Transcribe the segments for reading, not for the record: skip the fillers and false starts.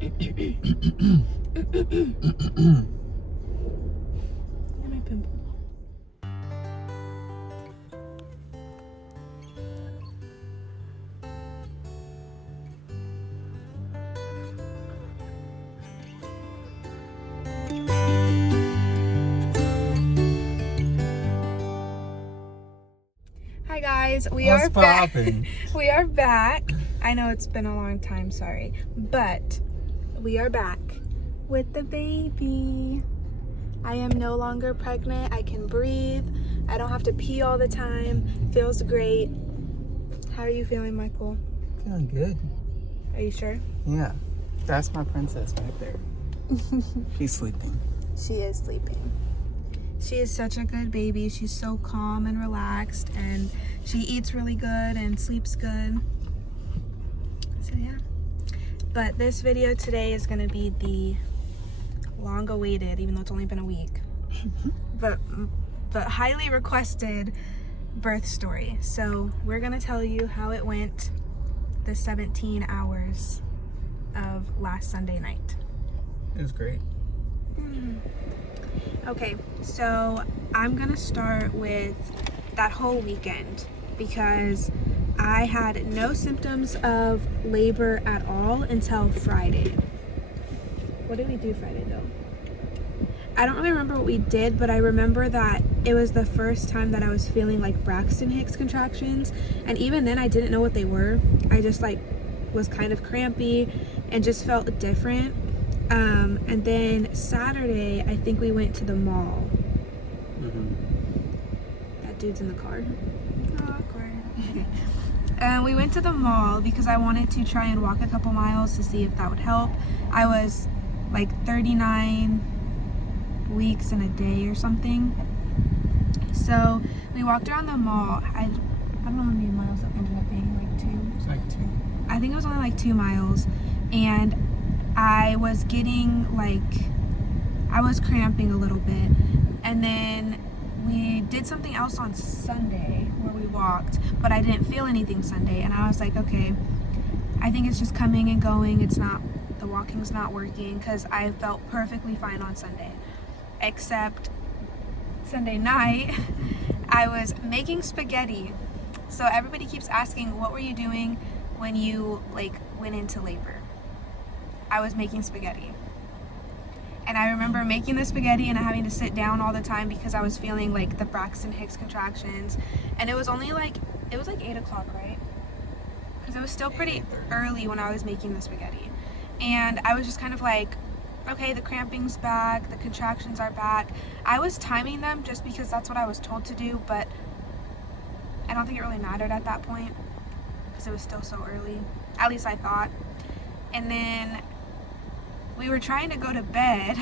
my pimple. Hi guys, we are back. We are back. I know it's been a long time, sorry, but we are back with the baby. I am no longer pregnant. I can breathe. I don't have to pee all the time. Feels great. How are you feeling, Michael? Feeling good. Are you sure? Yeah. That's my princess right there. She's sleeping. She is sleeping. She is such a good baby. She's so calm and relaxed, and she eats really good and sleeps good. So yeah. But this video today is going to be the long awaited, even though it's only been a week, but highly requested birth story. So we're going to tell you how it went the 17 hours of last Sunday night. It was great. Okay, so I'm gonna start with that whole weekend because I had no symptoms of labor at all until Friday. What did we do Friday though? I don't really remember what we did, but I remember that it was the first time that I was feeling like Braxton Hicks contractions, and even then I didn't know what they were. I just like was kind of crampy and just felt different. And then Saturday, I think we went to the mall. That dude's in the car. Oh, awkward. We went to the mall because I wanted to try and walk a couple miles to see if that would help. I was like 39 weeks in a day or something. So we walked around the mall. I don't know how many miles that ended up being, like 2? It's like 2. I think it was only like 2 miles. And I was getting I was cramping a little bit, and then we did something else on Sunday where we walked, but I didn't feel anything Sunday, and I was like, okay, I think it's just coming and going. The walking's not working, because I felt perfectly fine on Sunday, except Sunday night I was making spaghetti. So everybody keeps asking, what were you doing when you went into labor? I was making spaghetti. And I remember making the spaghetti and having to sit down all the time because I was feeling like the Braxton Hicks contractions. And it was only it was 8 o'clock, right? Because it was still pretty early when I was making the spaghetti. And I was just kind of like, okay, the cramping's back, the contractions are back. I was timing them just because that's what I was told to do, but I don't think it really mattered at that point because it was still so early. At least I thought. And then we were trying to go to bed,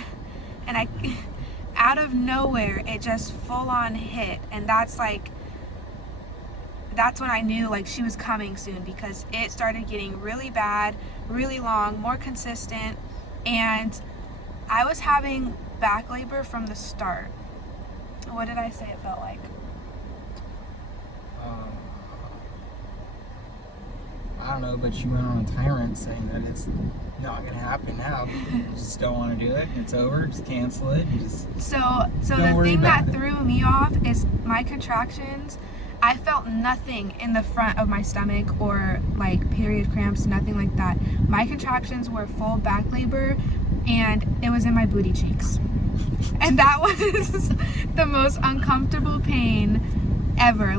and out of nowhere, it just full on hit. And that's when I knew she was coming soon, because it started getting really bad, really long, more consistent. And I was having back labor from the start. What did I say it felt like? I don't know, but you went on a tyrant saying that it's not going to happen now. You just don't want to do it. It's over. Just cancel it. So the thing that threw me off is my contractions. I felt nothing in the front of my stomach or period cramps, nothing like that. My contractions were full back labor, and it was in my booty cheeks. And that was the most uncomfortable pain ever.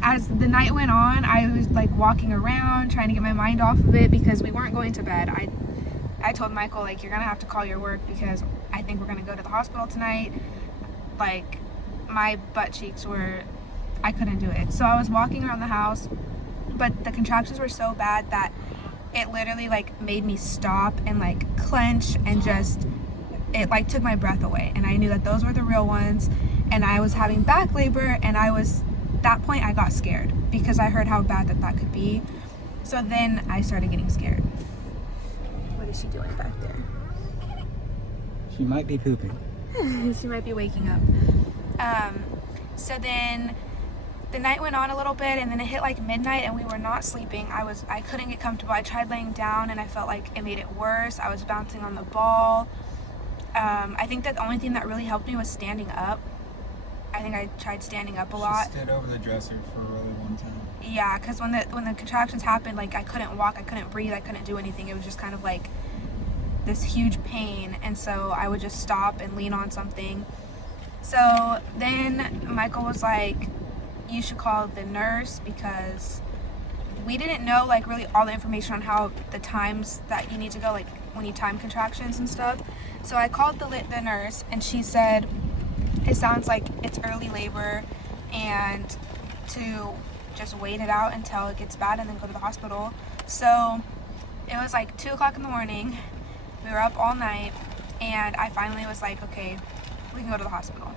As the night went on, I was walking around trying to get my mind off of it because we weren't going to bed. I told Michael, you're gonna have to call your work because I think we're gonna go to the hospital tonight. My butt cheeks were, I couldn't do it. So I was walking around the house, but the contractions were so bad that it literally made me stop and clench, and just it took my breath away. And I knew that those were the real ones, and I was having back labor, and that point I got scared because I heard how bad that could be. So then I started getting scared. What is she doing back there? She might be pooping. She might be waking up. So then the night went on a little bit, and then it hit like midnight, and we were not sleeping. I couldn't get comfortable. I tried laying down, and I felt like it made it worse. I was bouncing on the ball. I think that the only thing that really helped me was standing up. I think I tried standing up a lot. She stood over the dresser for a really long time. Yeah, because when the contractions happened, like I couldn't walk, I couldn't breathe, I couldn't do anything. It was just kind of like this huge pain, and so I would just stop and lean on something. So then Michael was like, you should call the nurse, because we didn't know like really all the information on how the times that you need to go, like when you time contractions and stuff. So I called the nurse, and she said it sounds like it's early labor and to just wait it out until it gets bad and then go to the hospital. So it was like 2 o'clock in the morning. We were up all night, and I finally was like, okay, we can go to the hospital.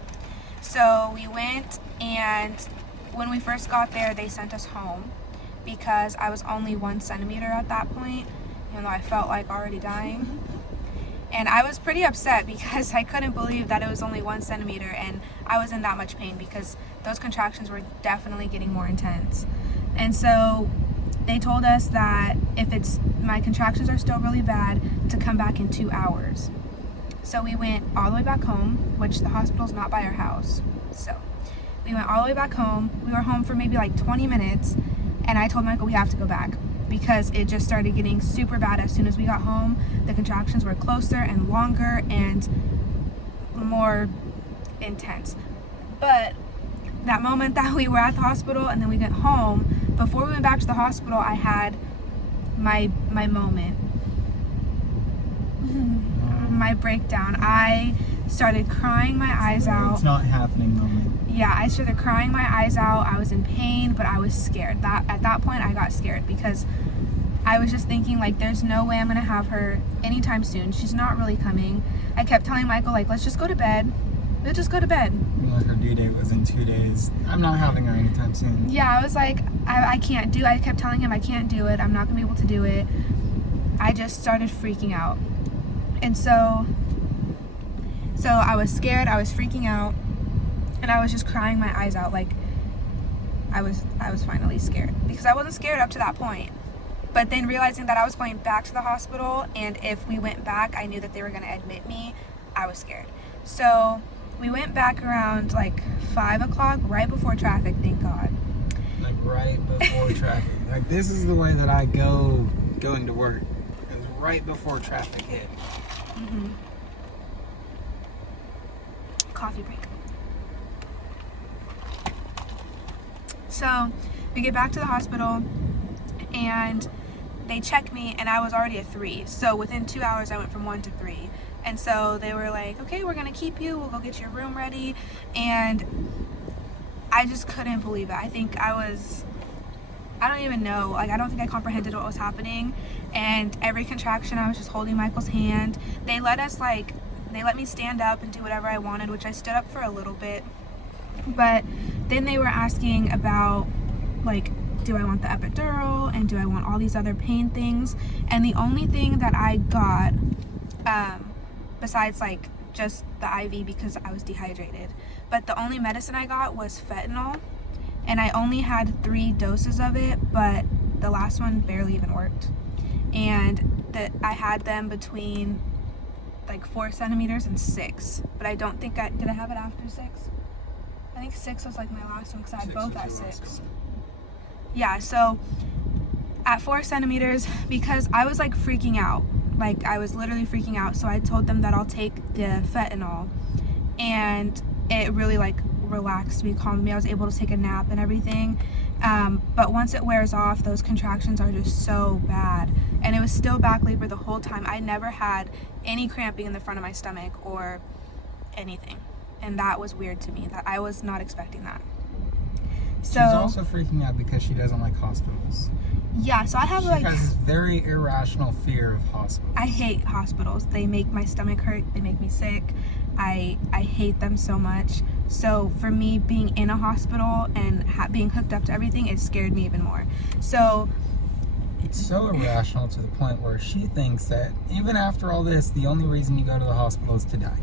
So we went, and when we first got there, they sent us home because I was only 1 centimeter at that point, even though I felt like already dying. And I was pretty upset because I couldn't believe that it was only 1 centimeter and I was in that much pain, because those contractions were definitely getting more intense. And so they told us that if my contractions are still really bad, to come back in 2 hours. So we went all the way back home, which the hospital's not by our house. So we went all the way back home. We were home for maybe like 20 minutes, and I told Michael we have to go back because it just started getting super bad as soon as we got home. The contractions were closer and longer and more intense. But that moment that we were at the hospital and then we went home, before we went back to the hospital, I had my moment. My breakdown. I started crying my eyes out. It's not happening moment. Yeah, I started crying my eyes out. I was in pain, but I was scared. At that point, I got scared because I was just thinking, like, there's no way I'm gonna have her anytime soon. She's not really coming. I kept telling Michael, like, let's just go to bed. Let's just go to bed. Like her due date was in 2 days. I'm not having her anytime soon. Yeah, I was like, I can't do it. I kept telling him I can't do it. I'm not gonna be able to do it. I just started freaking out. And so I was scared, I was freaking out, and I was just crying my eyes out. Like, I was finally scared, because I wasn't scared up to that point. But then realizing that I was going back to the hospital, and if we went back, I knew that they were going to admit me, I was scared. So we went back around like 5 o'clock, right before traffic, thank God. Like right before traffic. Like, this is the way that I going to work. It was right before traffic hit. Mm-hmm. Coffee break. So we get back to the hospital, and they check me, and I was already a 3. So within 2 hours, I went from 1 to 3. And so they were like, okay, we're gonna keep you, we'll go get your room ready. And I just couldn't believe it. I think I don't even know, like, I don't think I comprehended what was happening. And every contraction, I was just holding Michael's hand. They let me stand up and do whatever I wanted, which I stood up for a little bit. But then they were asking about, like, do I want the epidural, and do I want all these other pain things? And the only thing that I got, besides like just the IV, because I was dehydrated, but the only medicine I got was fentanyl, and I only had 3 doses of it, but the last one barely even worked. And I had them between like 4 centimeters and 6, but I don't think did I have it after 6? I think 6 was like my last one, because I had both at 6. Yeah, so at 4 centimeters, because I was like freaking out, like I was literally freaking out, so I told them that I'll take the fentanyl, and it really like relaxed me, calmed me. I was able to take a nap and everything, but once it wears off, those contractions are just so bad. And it was still back labor the whole time. I never had any cramping in the front of my stomach or anything, and that was weird to me. That I was not expecting that. So she's also freaking out because she doesn't like hospitals. Yeah, so I have she has this very irrational fear of hospitals. I hate hospitals. They make my stomach hurt. They make me sick. I hate them so much. So for me, being in a hospital and being hooked up to everything, it scared me even more. So it's so irrational to the point where she thinks that even after all this, the only reason you go to the hospital is to die.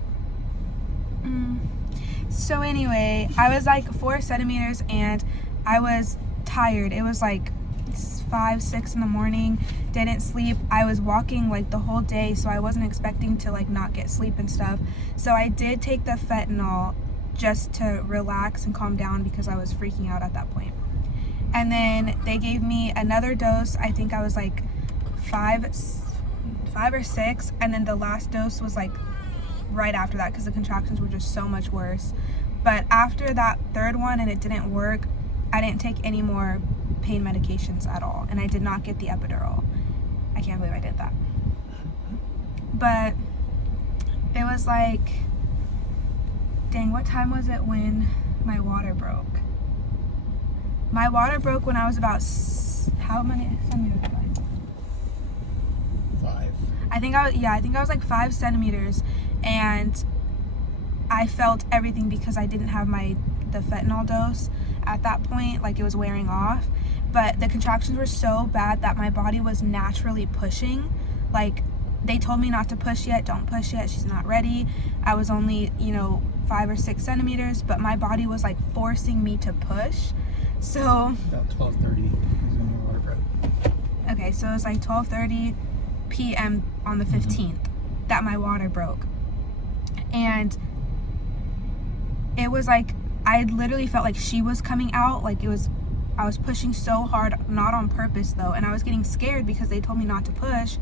So anyway, I was like 4 centimeters, and I was tired. It was like 5, 6 in the morning, didn't sleep. I was walking like the whole day, so I wasn't expecting to like not get sleep and stuff. So I did take the fentanyl just to relax and calm down because I was freaking out at that point. And then they gave me another dose. I think I was like 5 or 6, and then the last dose was like right after that because the contractions were just so much worse. But after that third one and it didn't work, I didn't take any more pain medications at all, and I did not get the epidural. I can't believe I did that. But it was like, dang, what time was it when my water broke? My water broke when I was about, how many centimeters was I? 5. I think I was like 5 centimeters, and I felt everything because I didn't have the fentanyl dose at that point. Like, it was wearing off, but the contractions were so bad that my body was naturally pushing. Like, they told me not to push yet, don't push yet, she's not ready. I was only 5 or 6 centimeters, but my body was like forcing me to push. So about 12:30 is when your water broke. Okay, so it was like 12:30 p.m. on the 15th that my water broke. And it was like, I literally felt like she was coming out. Like, I was pushing so hard, not on purpose though, and I was getting scared because they told me not to push.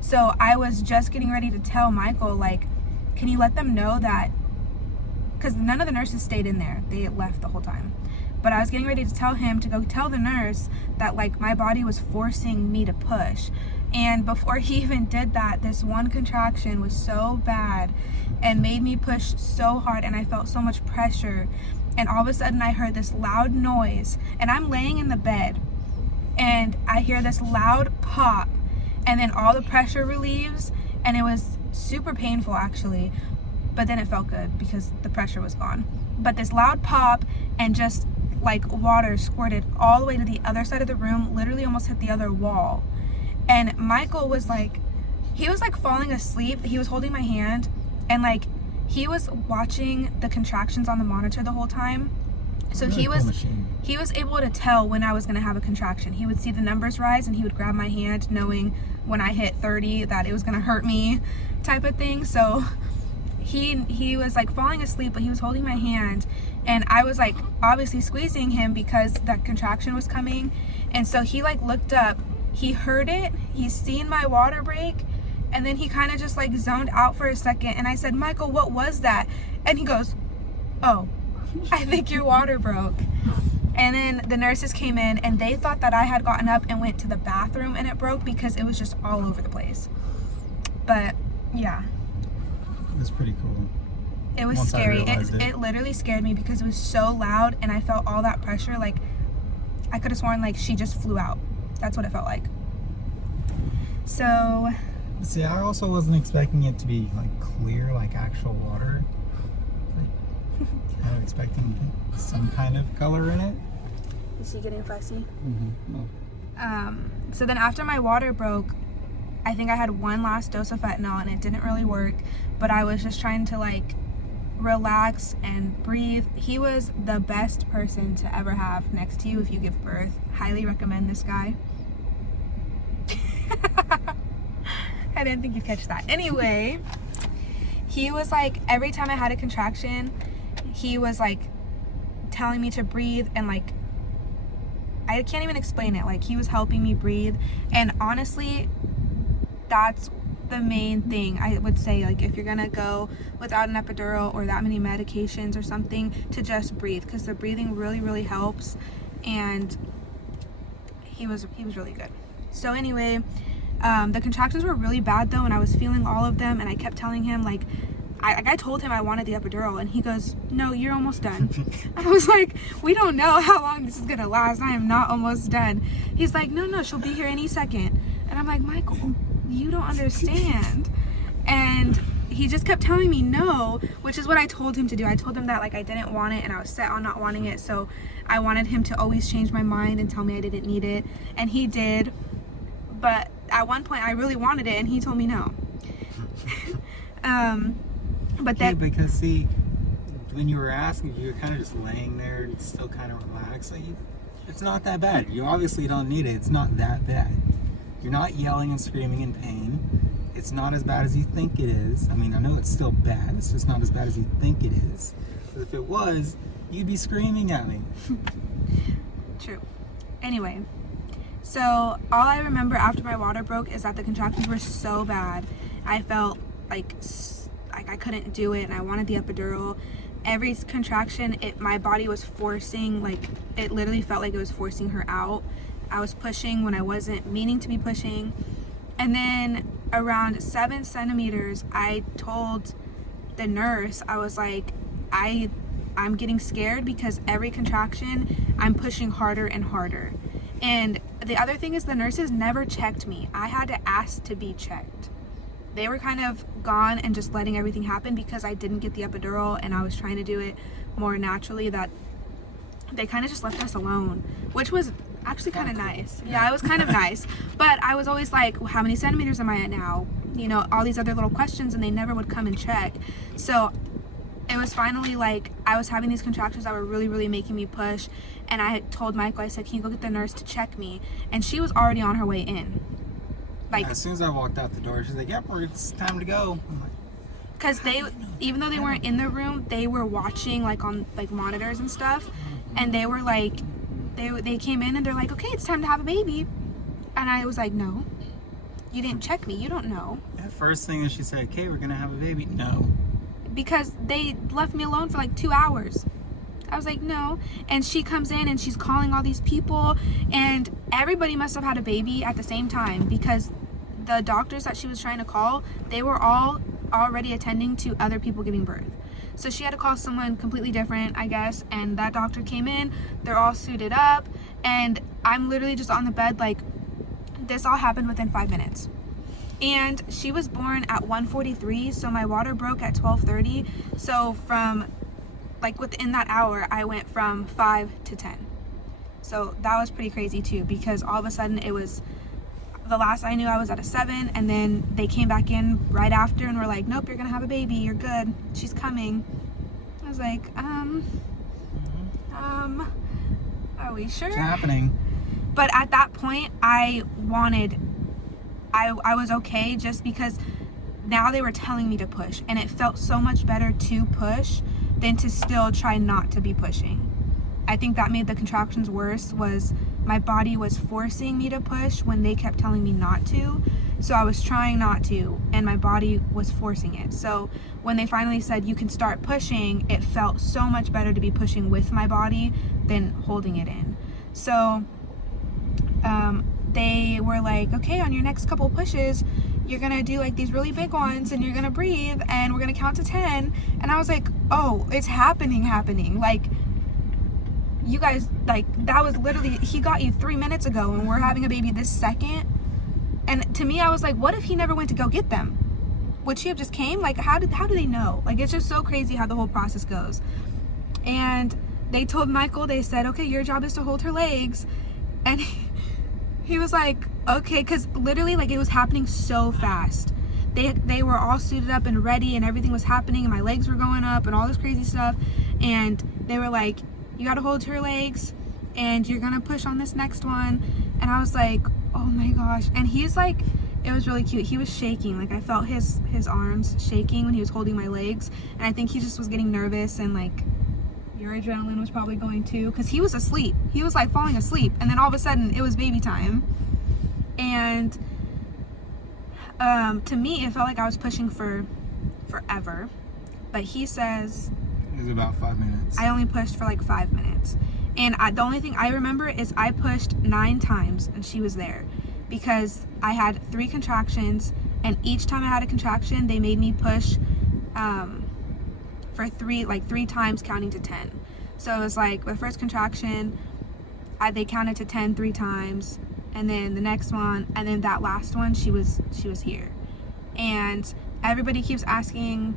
So I was just getting ready to tell Michael, like, can you let them know that, because none of the nurses stayed in there, they left the whole time. But I was getting ready to tell him to go tell the nurse that like my body was forcing me to push. And before he even did that, this one contraction was so bad and made me push so hard, and I felt so much pressure. And all of a sudden I heard this loud noise, and I'm laying in the bed and I hear this loud pop, and then all the pressure relieves, and it was super painful actually, but then it felt good because the pressure was gone. But this loud pop, and just like water squirted all the way to the other side of the room, literally almost hit the other wall. And Michael was like, he was like falling asleep. He was holding my hand, and like he was watching the contractions on the monitor the whole time. So he was able to tell when I was gonna have a contraction. He would see the numbers rise and he would grab my hand, knowing when I hit 30 that it was gonna hurt me, type of thing. So he was like falling asleep, but he was holding my hand, and I was like obviously squeezing him because that contraction was coming. And so he like looked up, he heard it, he's seen my water break, and then he kind of just like zoned out for a second. And I said, Michael, what was that? And he goes, oh, I think your water broke. And then the nurses came in, and they thought that I had gotten up and went to the bathroom and it broke because it was just all over the place. But yeah, it was pretty cool. it was Once scary. I It literally scared me because it was so loud, and I felt all that pressure. Like, I could have sworn like she just flew out. That's what it felt like. So See, I also wasn't expecting it to be like clear, like actual water. Like, I was expecting some kind of color in it. is he getting fussy? Mm-hmm. So then after my water broke, I think I had one last dose of fentanyl, and it didn't really work, but I was just trying to like relax and breathe. He was the best person to ever have next to you if you give birth. Highly recommend this guy. I didn't think you'd catch that. Anyway, he was like, every time I had a contraction, he was like telling me to breathe, and like, I can't even explain it. Like, he was helping me breathe. And honestly, that's the main thing I would say. Like, if you're gonna go without an epidural or that many medications or something, to just breathe, because the breathing really helps. And he was really good. So anyway, the contractions were really bad though, and I was feeling all of them, and I kept telling him like, I told him I wanted the epidural, and he goes, no, you're almost done. I was like, we don't know how long this is gonna last. I am not almost done. He's like, no, she'll be here any second. And I'm like, Michael, you don't understand. And he just kept telling me no, which is what I told him to do. I told him that like I didn't want it, and I was set on not wanting it, so I wanted him to always change my mind and tell me I didn't need it, and he did. But at one point I really wanted it, and he told me no. But that, because see, when you were asking, you were kind of just laying there and still kind of relaxed. Like, It's not that bad. You obviously don't need it. It's not that bad. You're not yelling and screaming in pain. It's not as bad as you think it is. I mean, I know it's still bad. It's just not as bad as you think it is. Because if it was, you'd be screaming at me. True. Anyway, so all I remember after my water broke is that the contractions were so bad. I felt like I couldn't do it, and I wanted the epidural. Every contraction, my body was forcing, like, it literally felt like it was forcing her out. I was pushing when I wasn't meaning to be pushing. And then around 7 centimeters, I told the nurse, I was like, I'm getting scared because every contraction, I'm pushing harder and harder. And the other thing is the nurses never checked me. I had to ask to be checked. They were kind of gone and just letting everything happen because I didn't get the epidural and I was trying to do it more naturally, that they kind of just left us alone, which was actually kind of nice. Yeah, it was kind of nice. But I was always like, well, how many centimeters am I at now? You know, all these other little questions, and they never would come and check. So it was finally like I was having these contractions that were really, really making me push. And I told Michael, I said, can you go get the nurse to check me? And she was already on her way in. Like, as soon as I walked out the door, she's like, yep, it's time to go. I'm like, because they, even though they weren't in the room, they were watching like on like monitors and stuff. And they were like, they came in and they're like, okay, it's time to have a baby. And I was like, no, you didn't check me. You don't know. The first thing is she said, okay, we're going to have a baby. No. Because they left me alone for like 2 hours. I was like, no. And she comes in and she's calling all these people, and everybody must have had a baby at the same time, because the doctors that she was trying to call, they were all already attending to other people giving birth. So she had to call someone completely different, I guess, and that doctor came in, they're all suited up, and I'm literally just on the bed like, this all happened within 5 minutes. And she was born at 1:43, so my water broke at 12:30. So from like within that hour, I went from 5 to 10. So that was pretty crazy too, because all of a sudden it was, the last I knew I was at a 7, and then they came back in right after and were like, nope, you're gonna have a baby, you're good, she's coming. I was like, are we sure? It's happening. But at that point, I was okay, just because now they were telling me to push, and it felt so much better to push than to still try not to be pushing. I think that made the contractions worse, was my body was forcing me to push when they kept telling me not to. So I was trying not to, and my body was forcing it. So when they finally said you can start pushing, it felt so much better to be pushing with my body than holding it in. So they were like, okay, on your next couple pushes, you're gonna do like these really big ones, and you're gonna breathe, and we're gonna count to 10. And I was like, oh, it's happening. Like, you guys, like, that was literally, he got you 3 minutes ago, and we're having a baby this second. And to me, I was like, what if he never went to go get them? Would she have just came? Like, how do they know? Like, it's just so crazy how the whole process goes. And they told Michael, they said, okay, your job is to hold her legs. And he was like, okay, because literally, like, it was happening so fast. They were all suited up and ready, and everything was happening, and my legs were going up and all this crazy stuff. And they were like, you got to hold her legs, and you're going to push on this next one. And I was like, oh my gosh. And he's like, it was really cute. He was shaking. Like, I felt his arms shaking when he was holding my legs. And I think he just was getting nervous, and like, your adrenaline was probably going too, because he was asleep. He was like falling asleep, and then all of a sudden it was baby time. And to me, it felt like I was pushing for forever, but he says it was about 5 minutes. I only pushed for like 5 minutes. And the only thing I remember is I pushed 9 times and she was there, because I had 3 contractions, and each time I had a contraction, they made me push for 3 times, counting to 10. So it was like the first contraction, they counted to 10 3 times, and then the next one, and then that last one, she was here. And everybody keeps asking,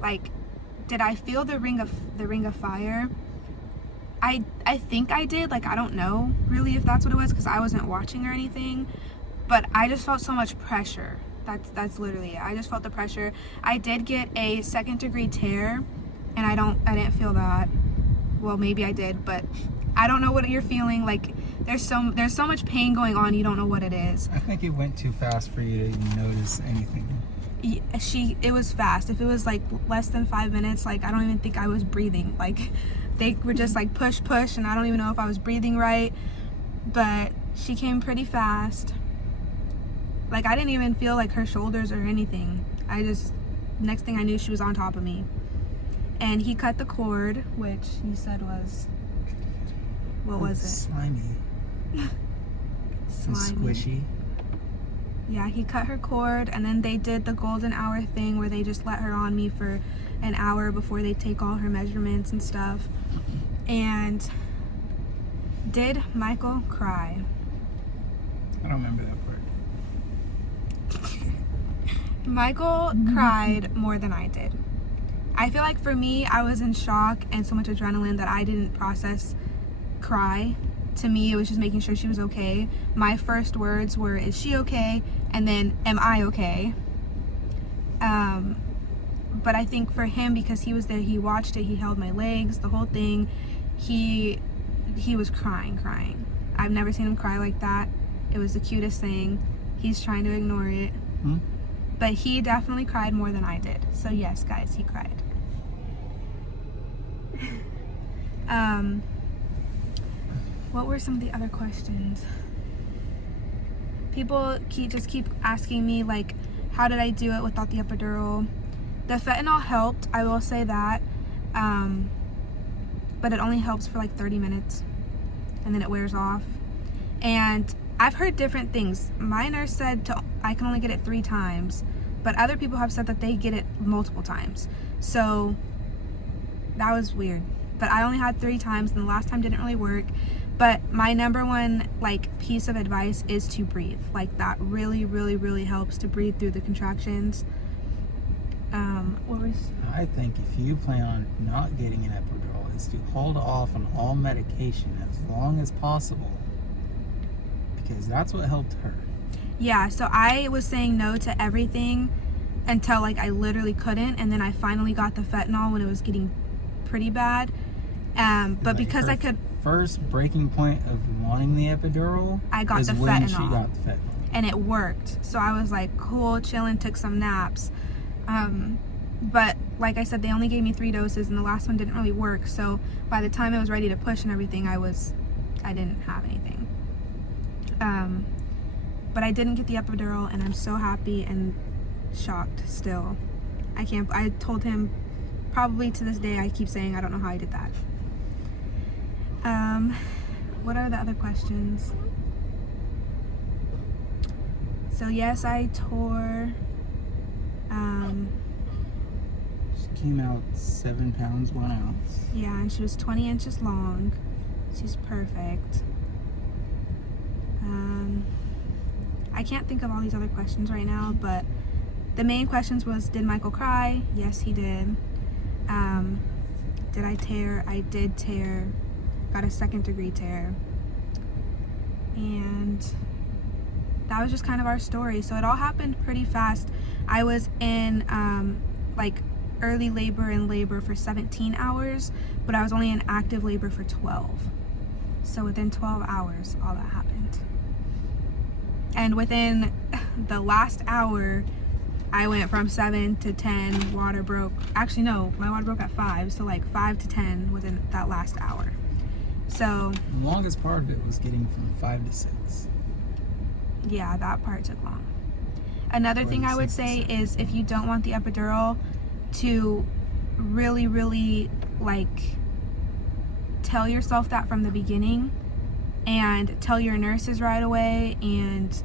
like, did I feel the ring of fire? I think I did. Like, I don't know really if that's what it was, because I wasn't watching or anything, but I just felt so much pressure. That's literally it. I just felt the pressure. I did get a 2nd-degree tear, and I didn't feel that. Well, maybe I did, but I don't know what you're feeling. Like, there's so much pain going on, you don't know what it is. I think it went too fast for you to even notice anything. It was fast. If it was like less than 5 minutes, like, I don't even think I was breathing. Like, they were just like push, and I don't even know if I was breathing right. But she came pretty fast. Like, I didn't even feel like her shoulders or anything. Next thing I knew, she was on top of me. And he cut the cord, which he said was, what was it? Slimy. And squishy. Yeah, he cut her cord, and then they did the golden hour thing where they just let her on me for an hour before they take all her measurements and stuff. And did Michael cry? I don't remember that part. Michael cried more than I did. I feel like for me, I was in shock and so much adrenaline that I didn't process cry. To me, it was just making sure she was okay. My first words were, is she okay? And then, am I okay? But I think for him, because he was there, he watched it, he held my legs, the whole thing. He was crying. I've never seen him cry like that. It was the cutest thing. He's trying to ignore it. But he definitely cried more than I did. So yes, guys, he cried. What were some of the other questions? People just keep asking me, like, how did I do it without the epidural? The fentanyl helped, I will say that. But it only helps for like 30 minutes. And then it wears off. And I've heard different things. My nurse said I can only get it 3 times. But other people have said that they get it multiple times. So that was weird. But I only had 3 times, and the last time didn't really work. But my number one piece of advice is to breathe. Like, that really, really, really helps to breathe through the contractions. I think if you plan on not getting an epidural, is to hold off on all medication as long as possible, because that's what helped her. Yeah, so I was saying no to everything until I literally couldn't, and then I finally got the fentanyl when it was getting pretty bad. But because I could, first breaking point of wanting the epidural, I got the when fentanyl. she got the fentanyl, and it worked. So I was like, cool, chilling, took some naps. But like I said, they only gave me 3 doses, and the last one didn't really work. So by the time I was ready to push and everything, I didn't have anything. But I didn't get the epidural, and I'm so happy and shocked still. I told him, probably to this day, I keep saying I don't know how I did that. What are the other questions? So yes, I tore. She came out 7 pounds 1 ounce. Yeah, and she was 20 inches long. She's perfect. I can't think of all these other questions right now, but the main questions was, did Michael cry? Yes, he did. Did I tear? I did tear. Got a 2nd-degree tear. And that was just kind of our story. So it all happened pretty fast. I was in early labor and labor for 17 hours, but I was only in active labor for 12. So within 12 hours, all that happened. And within the last hour, I went from 7 to 10, water broke. Actually, no, my water broke at 5, so 5 to 10 within that last hour. So the longest part of it was getting from 5 to 6. Yeah, that part took long. Another thing I would say is, if you don't want the epidural, to really, really tell yourself that from the beginning, and tell your nurses right away, and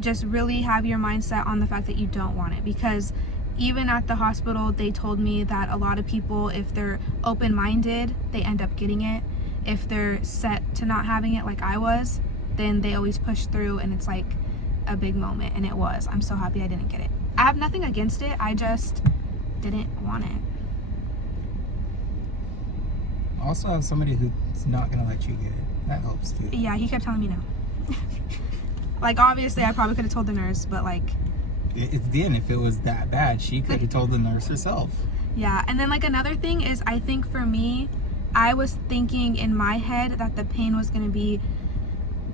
just really have your mindset on the fact that you don't want it. Because even at the hospital, they told me that a lot of people, if they're open-minded, they end up getting it. If they're set to not having it like I was, then they always push through, and it's a big moment, and it was. I'm so happy I didn't get it. I have nothing against it, I just didn't want it. Also have somebody who's not gonna let you get it. That helps too. Yeah, he kept telling me no. Obviously I probably could have told the nurse, but Again, if it was that bad, she could have told the nurse herself. Yeah, and then another thing is, I think for me, I was thinking in my head that the pain was going to be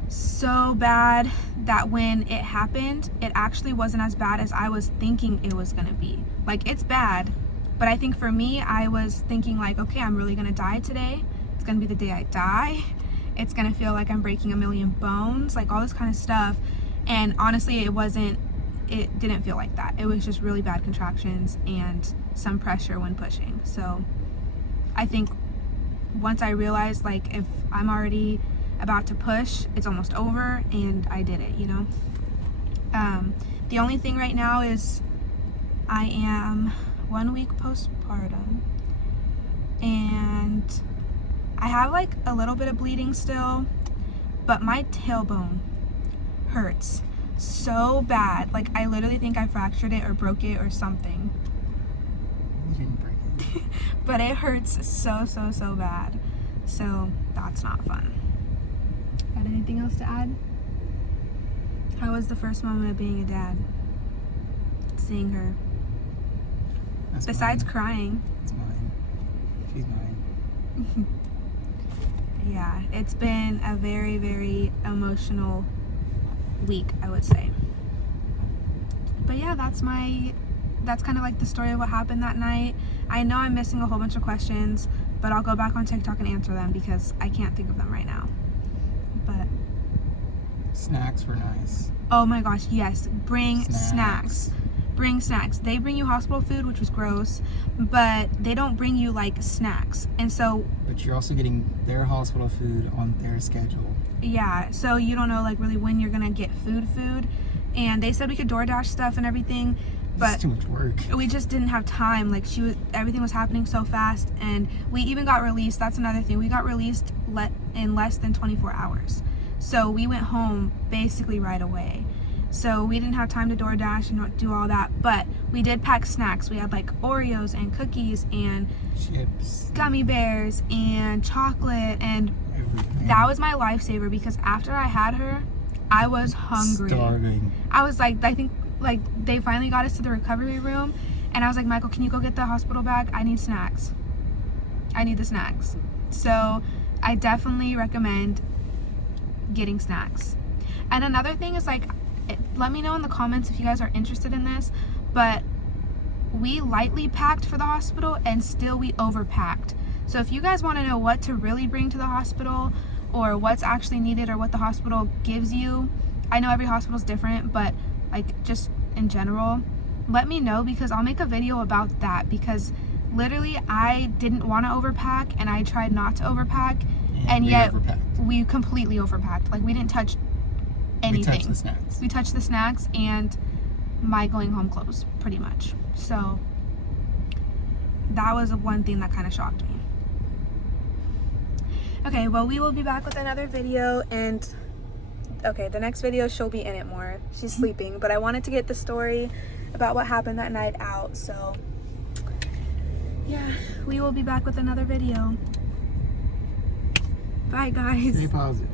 so bad that when it happened, it actually wasn't as bad as I was thinking it was going to be. Like, it's bad, but I think for me, I was thinking like, okay, I'm really going to die today. It's going to be the day I die. It's going to feel like I'm breaking a million bones, like all this kind of stuff. And honestly, it didn't feel like that. It was just really bad contractions and some pressure when pushing. So I think once I realized, like, if I'm already about to push, it's almost over, and I did it, you know. The only thing right now is I am 1 week postpartum, and I have like a little bit of bleeding still, but my tailbone hurts so bad. Like, I literally think I fractured it or broke it or something. You didn't break it. But it hurts so bad. So that's not fun. Got anything else to add? How was the first moment of being a dad? Seeing her. That's Besides mine. crying. It's mine. She's mine. Yeah, it's been a very emotional week, I would say. But yeah, that's kind of like the story of what happened that night. I know I'm missing a whole bunch of questions, but I'll go back on TikTok and answer them because I can't think of them right now. But Snacks were nice. oh my gosh, yes, bring snacks. Bring snacks. They bring you hospital food, which was gross, but they don't bring you like snacks. And so, But you're also getting their hospital food on their schedule. yeah, so you don't know like really when you're gonna get food. And they said we could DoorDash stuff and everything, but It's too much work. we just didn't have time. Like, everything was happening so fast, and we even got released. That's another thing. We got released in less than 24 hours. So we went home basically right away. So we didn't have time to DoorDash and do all that, but we did pack snacks. We had like Oreos and cookies and Chips. gummy bears and chocolate, and Everything. that was my lifesaver because after I had her, I was hungry. Starving. I was like, I think like they finally got us to the recovery room, and I was like, Michael, can you go get the hospital bag? I need snacks. I need the snacks. So I definitely recommend getting snacks. And another thing is like, let me know in the comments if you guys are interested in this, but we lightly packed for the hospital and still we overpacked. So if you guys want to know what to really bring to the hospital or what's actually needed or what the hospital gives you, I know every hospital is different, but like just in general, let me know because I'll make a video about that, because literally I didn't want to overpack and I tried not to overpack, and yet we completely overpacked. Like, we didn't touch anything. We touched the snacks. We touched the snacks and my going home clothes, pretty much. So that was one thing that kind of shocked me. Okay, well, we will be back with another video, and okay, the next video she'll be in it more. She's sleeping, but I wanted to get the story about what happened that night out. So yeah, we will be back with another video. Bye guys. Stay positive.